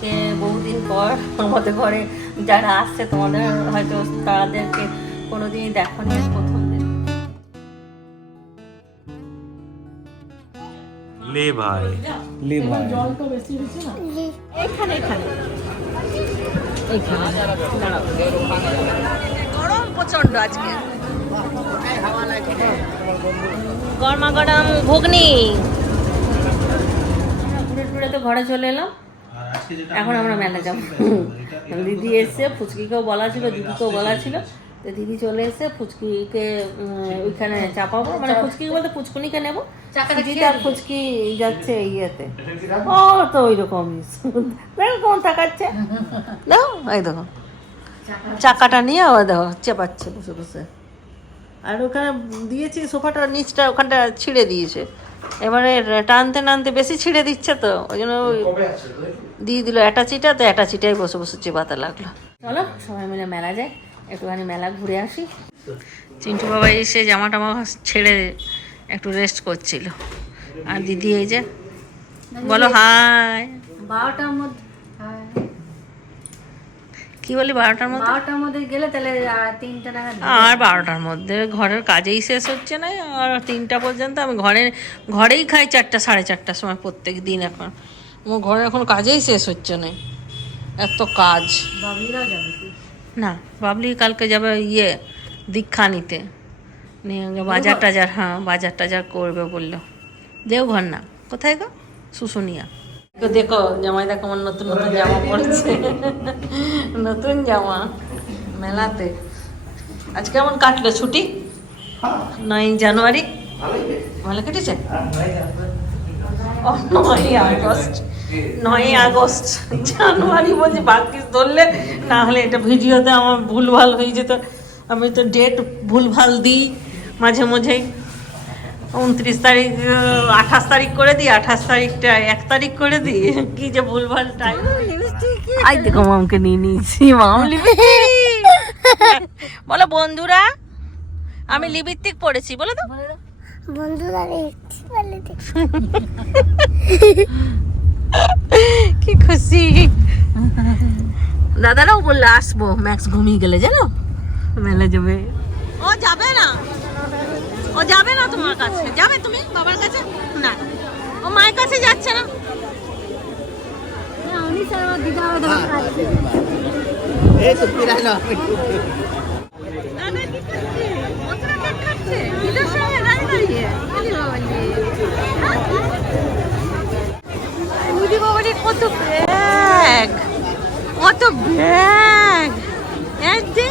আজকে বহুদিন পর আমাদের ঘরে যারা আসছে, তোমাদের হয়তো তাদেরকে কোনোদিনই দেখোনি, প্রথম দিন। ले भाई ले भाई জলটা বেশি হচ্ছে না এখানে এখানে এইখানে দাঁড়াও। গরম প্রচন্ড আজকে, গরমা গরম ঘুগনি। ঘুরে টুরে তো ঘরে চলে এলাম, এখন আমরা মেলা যাবো। দিদি এসে, ফুচকিকেও বলা ছিল, দিদিকেও বলা ছিল, তো দিদি চলে এসে ফুচকিকে ওইখানে চাপাবো, মানে ফুচকি বলতে ফুচকুনিকে নেবো, দিদি আর ফুচকি যাচ্ছে ইয়েতে। ও তো ওই রকমই দেখো কেমন তাকাচ্ছে, দেখো এই দেখো চাকাটা নিয়ে আবার দেখো চেপাচ্ছে বসে বসে। আর ওখানে দিয়েছি সোফাটার নিচটা, ওখানটা ছিঁড়ে দিয়েছে, এবারে টানতে টানতে বেশি ছিঁড়ে দিচ্ছে, তো ওই জন্য দিয়ে দিল অ্যাটাচিটা, তো অ্যাটাচিটাই বসে বসে চেপাতে লাগলো। চলো সবাই মিলে মেলা যায়, একটুখানি মেলা ঘুরে আসি। চিন্টু বাবা এসে জামা টামা ছেড়ে একটু রেস্ট করছিল, আর দিদি এই যে বলো হাই। 12টার মধ্যে কি বলি 12টার মধ্যে? 12টার মধ্যে গেলে তাহলে 3টা নাগাদ। আর 12টার মধ্যে ঘরের কাজেই শেষ হচ্ছে না, আর 3টা পর্যন্ত আমি ঘরেই খাই 4টা 4:30টার সময় প্রত্যেক দিন। এখন আমার ঘরে এখন কাজেই শেষ হচ্ছে না, এত কাজ। বাবলিরাও যাবে কি না, বাবলি কালকে যাবে দীক্ষা নিতে, নিয়ে বাজার টাজার, হ্যাঁ বাজার টাজার করবে বললো। দেওঘর না, কোথায় গো? শুশুনিয়া। দেখো জামাই, দেখো আমার নতুন নতুন জামা পড়েছে, নতুন জামা মেলাতে। আজ কেমন কাটলো ছুটি? 9 জানুয়ারি ভালো কেটেছে। 9 আগস্ট জানুয়ারি বলছি, বাকি ধরলে না হলে এটা ভিডিওতে আমার ভুলভাল হয়ে যেত। আমি তো ডেট ভুলভাল দিই মাঝে মাঝেই। 29 তারিখ 28 তারিখ করে দিই, 28 তারিখটা 1 তারিখ করে দিই, কি যে ভুলভাল টাইম। আই দেখো মামকে নিয়ে নিয়েছি, মাম লিপস্টিক। বলো বন্ধুরা আমি লিপস্টিক পরেছি, বলো তো বন্ধুরা কি খুশি। দাদারাও বললে আসবো, ম্যাক্স ঘুমিয়ে গেলে জানো মেলা যাবে। ও যাবে না, ও যাবে না তোমার কাছে, যাবে তুমি বাবার কাছে না, ও মায়ের কাছে যাচ্ছে না। উনি স্যার আমার দিদা হবে তোমার কাছে। এই তো পিরাই না দাদা কি করছে? কতটা কেক খাচ্ছে দিদার সঙ্গে দাঁড়িয়ে। আরে বাবা রে, উদি বাবা রে, কত ব্যাগ, কত ব্যাগ। এই যে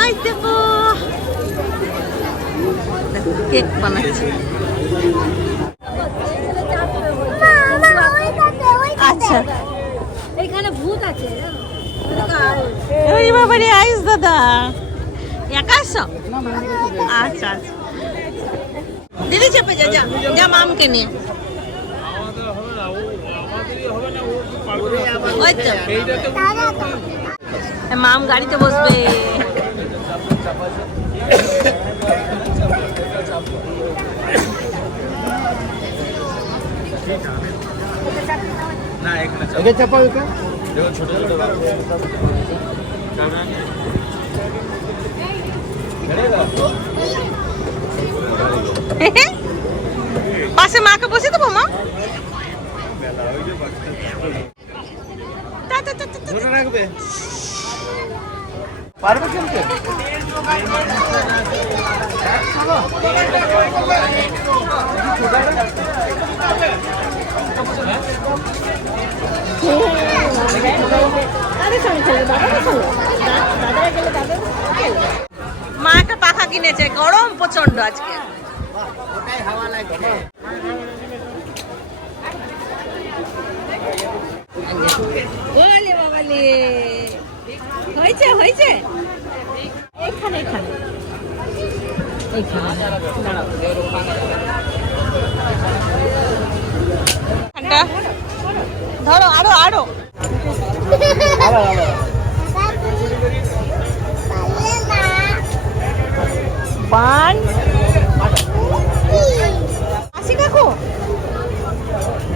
এই দেখো কেক বানাচ্ছে। আচ্ছা এইখানে ভূত আছে। ওই বাবা রে, আইস দাদা 2100। আচ্ছা আচ্ছা দিদি চেপে যা, যা যা মামকে নিয়ে। ওই তো মাম গাড়িতে বসবে। ना एक ना ওকে চাপাও ওকে देखो छोटे छोटे পাশে মাকে বসে দেবো মা। ধরে রাখবে পারবে চলতে মা একটা পাখা কিনেছে, গরম প্রচন্ড আজকে। ওটাই হাওয়া লাগছে বলে বাবালে হয়েছে হয়েছে। এখানে এখানে এইখানে দাঁড়াও, এখানটা ধরো, আরো আরো পান। আসি কাকু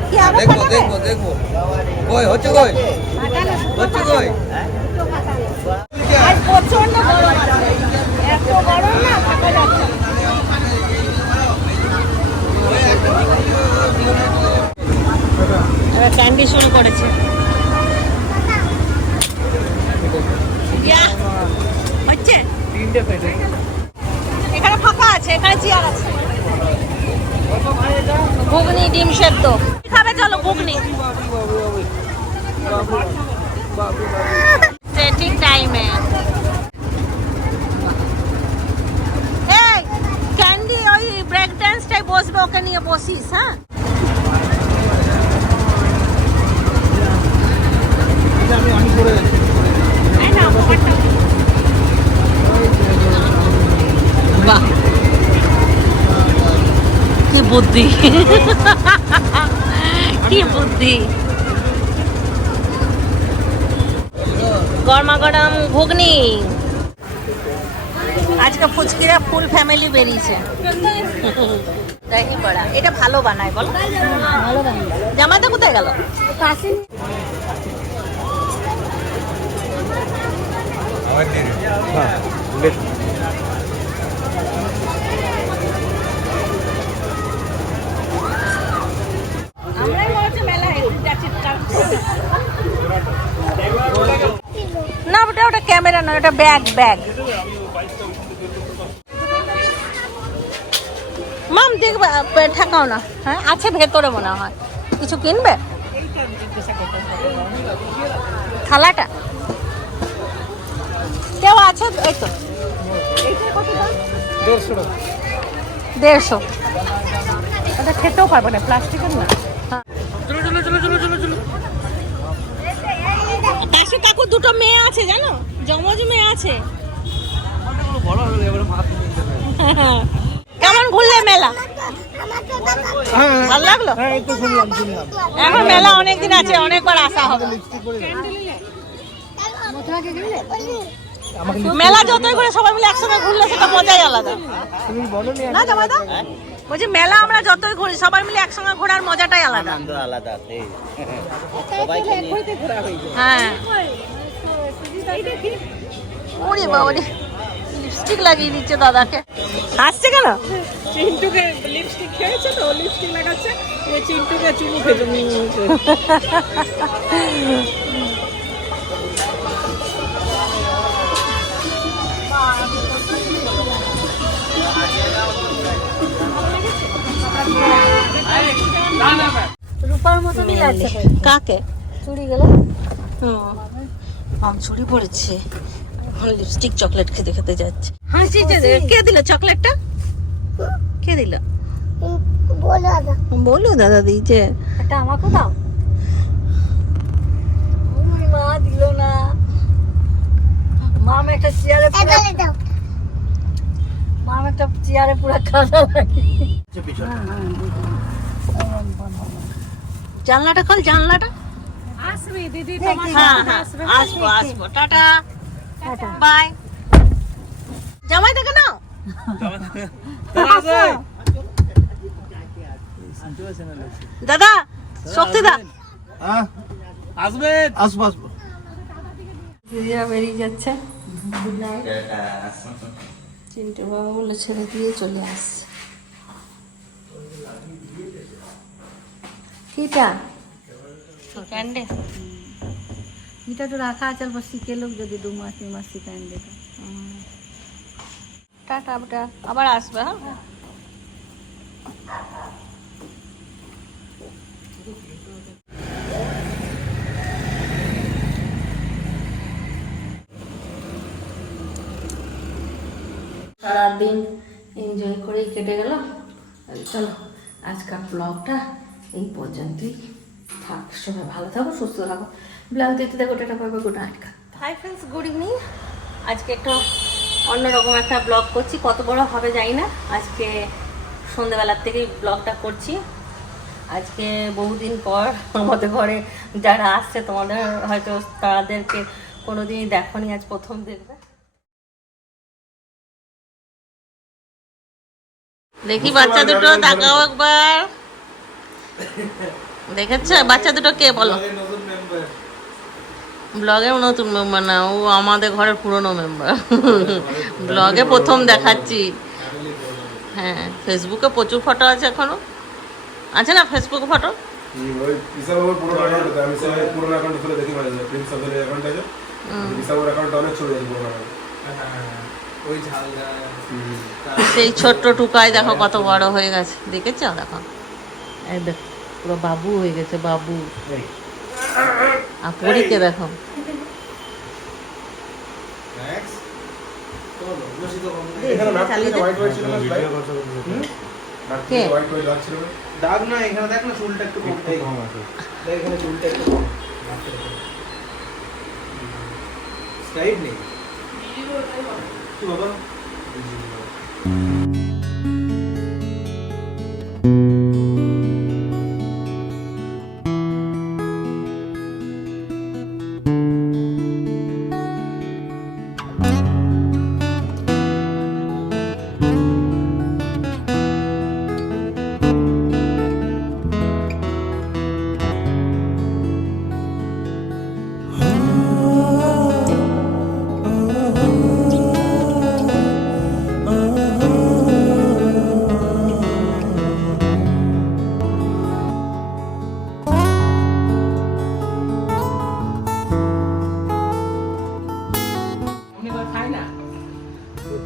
কি হবে? দেখবো দেখবো দেখবো কই হচ্ছে কই হচ্ছে কই আজ প্রচন্ড গরম আছে, এত গরম না থাকা যাচ্ছে না। এবার ক্যান্ডি শুরু করেছে। ইয়া, হচ্ছে এখানে ফাঁকা আছে, এখানে চেয়ার আছে। ঘুগনি ডিম সেদ্ধ খাবে, চলো ঘুগনি। ঠিক টাইমে এই ক্যান্ডি ওই ব্রেক ড্যান্সটাই বসবে, ওকে নিয়ে বসিস। হ্যাঁ বাহ কি বুদ্ধি, কি বুদ্ধি। গরমা গরম ঘুগনি। আজকে ফুচকিরা ফুল ফ্যামিলি বেরিয়েছে। দহি বড়া এটা ভালো বানায় বলো, ভালো বানিয়ে জামাইটা কোথায় গেল? পাশে আমরাই মনে হচ্ছে মেলায় যাচ্ছি। না ওটা ওটা ক্যামেরা না, ওটা ব্যাগ ব্যাগ। মাম দেখবে ঠেকাও না। হ্যাঁ আছে ভেতরে মনে হয়। কিছু কিনবে? থালাটা কেউ আছে? এই তো 150। ওটা খেতেও পারবো না, প্লাস্টিকের না। কাশি কাকুর দুটো মেয়ে আছে জানো, যমজ মেয়ে আছে। কেমন ঘুরলে মেলা? ভালো লাগলো? এখন মেলা অনেকদিন আছে, অনেকবার আসা হবে। মেলা যতই ঘুরে সবাই মিলে একসঙ্গে ঘুরলে সেটা মজাই আলাদা না জামাইদা? বলছি মেলা আমরা যতই ঘুরি সবাই মিলে একসঙ্গে ঘোরার মজাটাই আলাদা। আলাদা হ্যাঁ ওরে বাবা রে, লিপস্টিক লাগিয়ে দিচ্ছে দাদাকে। হাসছে কেন? চিন্টুকে লিপস্টিক খেয়েছে তো, লিপস্টিক লাগাচ্ছে, চিন্টুকে চুমু খেতে নিয়েছে। রূপার মতনই লাগছে। কাকে? চুড়ি গেল আম চুরি পড়েছে, লিপস্টিক চকলেট খেতে খেতে যাচ্ছে। হাসিছে। কে দিল চকলেটটা? কে দিল? বলো দাদা দিয়েছে। এটা আমাকে দাও। ওই মা দিল না। মাম একটা চেয়ারে পুরো কাদা লাগিয়ে। জানলাটা খোল, জানলাটা। আসবে দিদি, হ্যাঁ হ্যাঁ আসবো আসবো, টাটা বাই। জামাই দেখে নাও। দাদা শক্তি দা আসবেন আসবো আসবো দিদিরা বেরিয়ে যাচ্ছে। Good night. চিন্টু বাবা বলে ছেড়ে দিয়ে চলে আসছে। কিটা ক্যান্ডে এটা তো রাখা আছে, অল্প শিখে লোক যদি 2 মাস 3 মাস শিখান দিত। টাটা বেটা, আবার আসবে। হ্যাঁ সারাদিন এনজয় করেই কেটে গেল। চলো আজকাল ব্লগটা এই পর্যন্তই থাক। সবাই ভালো থাকো, সুস্থ থাকো, ব্লগ দেখতে থাকো। Tata bye bye, good night. Hi friends, good evening. আজকে একটু অন্যরকম একটা ব্লগ করছি, কত বড় হবে জানি না। আজকে সন্ধ্যেবেলার থেকেই ব্লগটা করছি। আজকে বহুদিন পর আমাদের ঘরে যারা আসছে, তোমাদের হয়তো তাদেরকে কোনোদিনই দেখোনি, আজ প্রথম দেখবে। দেখি বাচ্চা দুটো তাকাও একবার। দেখেছো বাচ্চা দুটো কে বলো? ব্লগের নতুন মেম্বার না, ও আমাদের ঘরের পুরনো মেম্বার। ব্লগে প্রথম দেখাচ্ছি। হ্যাঁ, ফেসবুকে প্রচুর ফটো আছে এখনো। আছে না ফেসবুকে ফটো? ওই পিসাবর পুরো অ্যাকাউন্ট আছে, আমি সেই পুরো অ্যাকাউন্ট খুলে দেখি মাঝে মাঝে প্রিন্স সাহেবের অ্যাকাউন্ট আছে, পিসাবর অ্যাকাউন্ট অনেক ছবি আছে পুরো ওই ঝালদা সেই ছোট্ট টুকাই দেখো কত বড় হয়ে গেছে, দেখেছো? দেখো এই দেখো পুরো বাবু হয়ে গেছে, বাবু। আর পরীকে দেখো, ম্যাক্স তো বসি তো এখানে ম্যাপ চালিয়ে দে। হোয়াইট হোয়াইট ছিল না ভিডিও করতে কে? হোয়াইট হোয়াইট দাগ ছিল না? দাগ না, এখানে দেখ না চুলটা একটু কম আছে, দেখ এখানে চুলটা একটু কম স্টাইল নেই কি বাবা।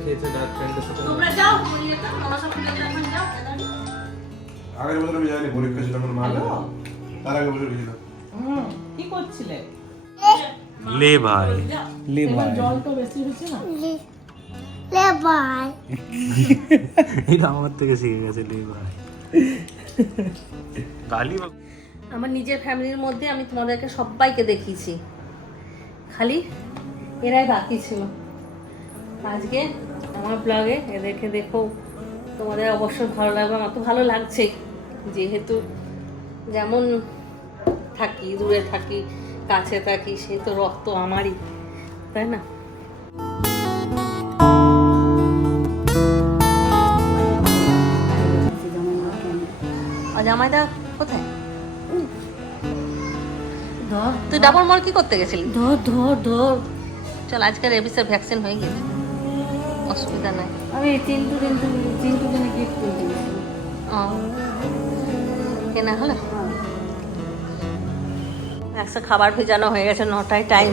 খেয়েছে ডার্ক ফ্রেন্ডের সাথে। তোমরা যাও পরীকে, মামা সব ফিরে এখন যাও। আগের বছর আমি জানি পরীক্ষা ছিল আমার মা তার আগে বছর গেছিলাম। কি করছিলে? ले भाई ले এবার জল তো বেশি হচ্ছে না? লে বাই এটা আমার থেকে শিখে গেছে ले भाई গালি আমার নিজের ফ্যামিলির মধ্যে আমি তোমাদেরকে সবাইকে দেখিয়েছি, খালি এরাই বাকি ছিল। আজকে আমার ব্লগে এদেরকে দেখো, তোমাদের অবশ্যই ভালো লাগবে। আমার তো ভালো লাগছে, যেহেতু যেমন থাকি, দূরে থাকি, কাছে থাকি, সে তো রক্ত আমারই, তাই না? জামাইদা কোথায়? ধর তুই ডাবল মল কি করতে গেছিলি? ধর ধর ধর। চল, আজকে রেবিসের ভ্যাকসিন হয়ে গেছে, অসুবিধা নাই। আমি চিন্টুকে গিফট করে দিয়েছি। ও কেনা হলো? একশো খাবার ভেজানো হয়ে গেছে, 9টায় টাইম।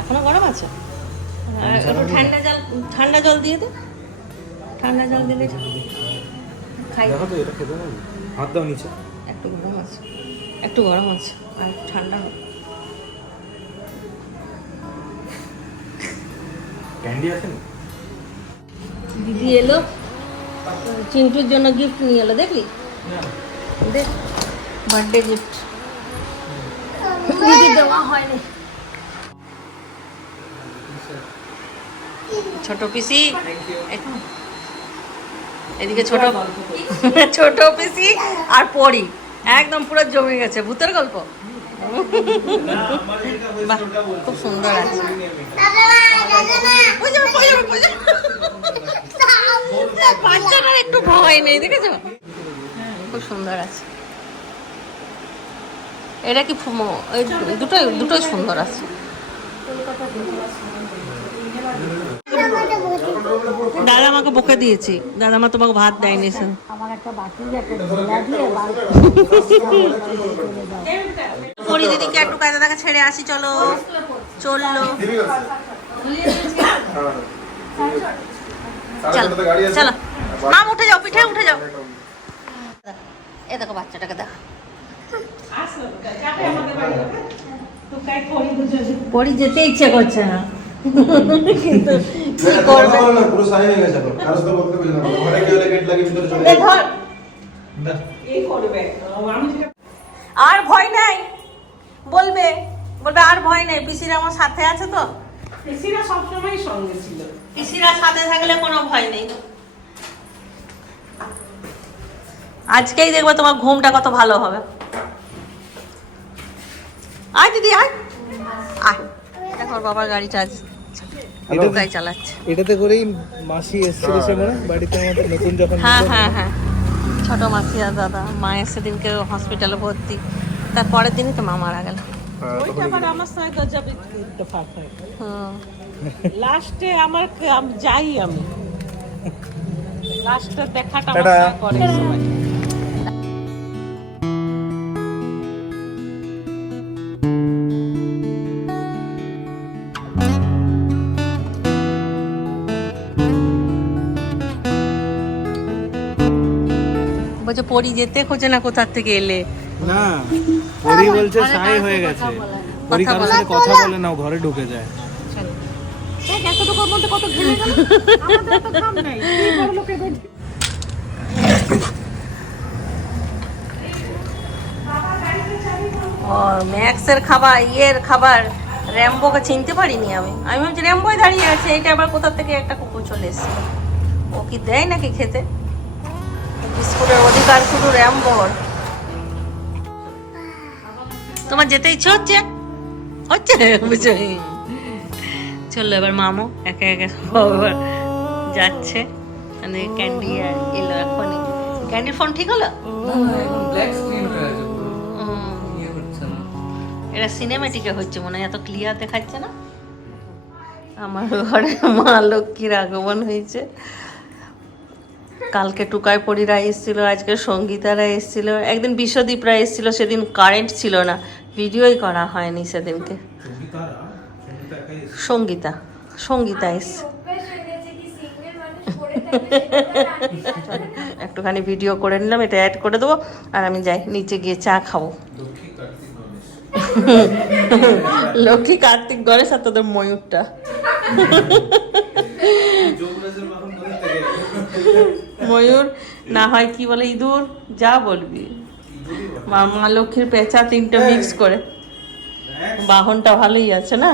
এখনো গরম আছে? একটু ঠান্ডা জল দিয়ে দে, ঠান্ডা জল দিলে খাই। দেখো তো এটা খেতে পারবি, হাত দাও নিচে। একটু গরম আছে, একটু গরম আছে, আর একটু ঠান্ডা হোক। ক্যান্ডি আছে না? দিদি এলো, চিন্টুর জন্য গিফট নিয়ে এলো, দেখলি? দেখ, বার্থডে গিফট দিদি দেওয়া হয়নি। ছোট পিসি, এদিকে ছোট ছোট পিসি আর পরি একদম পুরো জমে গেছে, ভূতের গল্প। বাহ, খুব সুন্দর আছে। বাচ্চাটার একটু ভয় নেই, দেখেছো? খুব সুন্দর আছে। এটা কি দুটোই সুন্দর আছে। দাদা আমাকে বকে দিয়েছি, দাদা মা তোমাকে ভাত দেয়নি। আমার একটা বাটি একটা ঝোলা দিয়ে পরি দিদিকে একটু কায়দাদাকে ছেড়ে আসি, চলো। চললো, চলো চলো মাম, উঠে যাও, পিঠে উঠে যাও। এ দেখো বাচ্চাটাকে দেখো, পরি যেতে ইচ্ছে করছে না, কিন্তু কি করবে? পুরো সাই হয়ে গেছে এখন আর তো বলতে বুঝলাম না ঘরে গেলে গেট লাগিয়ে ভিতরে চলে এ ধর, এই করবে আমি যেটা আর ভয় নাই, বলবে আর ভয় নেই, পিসিরা আমার সাথে আছে তো। পিসিরা সবসময় সঙ্গে ছিল। পিসিরা সাথে থাকলে কোনো ভয় নেই। আজকেই দেখবে তোমার ঘুমটা কত ভালো হবে। আয় দিদি, আয় আয়। দেখো ওর বাবার গাড়িটা আজ গাড়ি চালাচ্ছে। এটাতে করেই মাসি এসেছিল সে মনে বাড়িতে আমাদের নতুন যখন হ্যাঁ হ্যাঁ হ্যাঁ, ছোট মাসি আর দাদা মায়ের সেদিনকে হসপিটালে ভর্তি, তারপরের দিনই তো মা মারা গেল। ওইটা আবার আমার সঙ্গে গজব ইত্তেফাক হয়। হুম। লাস্টে আমার যাই আমি লাস্টে দেখাটা টাটা। আমার সঙ্গে করে সবাই। বলছে পরি যেতে খোঁজে না, কোথার থেকে এলে? না পরি বলছে সাই হয়ে গেছে, পরি কারোর সাথে কথা বলে না, ও ঘরে ঢুকে যায়। দেখ এতটুকুর মধ্যে কত ঘেমে গেল, আমাদের এত ঘাম নাই। কি বড় লোকের বেটি। ও ম্যাক্সের খাবার, ইয়ের খাবার, র্যাম্বোকে চিনতে পারিনি আমি। আমি ভাবছি র্যাম্বোই দাঁড়িয়ে আছে, এটা আবার কোথা থেকে একটা কুকুর চলে এসেছিল। ও কি দেয় নাকি খেতে? বিস্কুটের অধিকার শুধু র্যাম্বোর। তোমার যেতে ইচ্ছে হচ্ছে? হচ্ছে বুঝো। চললো এবার মামু একে একে সব এবার যাচ্ছে। মানে ক্যান্ডি এলো এখনই। ক্যান্ডির ফোন ঠিক হলো? ব্ল্যাক স্ক্রিন হয়ে আছে পুরো, হুম। ইয়ে হচ্ছে না। এটা সিনেমেটিকে হচ্ছে মনে হয়, এত ক্লিয়ার দেখাচ্ছে না। আমার ঘরে মা লক্ষ্মীর আগমন হয়েছে। কালকে টুকাই পরিরা এসেছিল, আজকে সঙ্গীতারা এসেছিল, একদিন বিশ্বদীপরা এসেছিল, সেদিন কারেন্ট ছিল না, ভিডিওই করা হয়নি সেদিনকে। সঙ্গীতা সঙ্গীতা এসছে, একটুখানি ভিডিও করে নিলাম, এটা অ্যাড করে দেবো। আর আমি যাই নিচে গিয়ে চা খাবো। লক্ষ্মী কার্তিক গণেশ আর তোদের ময়ূরটা। ময়ূর না হয় কি বলে ইঁদুর, যা বলবি। মা লক্ষ্মীর পেঁচা তিনটে মিক্স করে। বাহনটা ভালোই আছে না?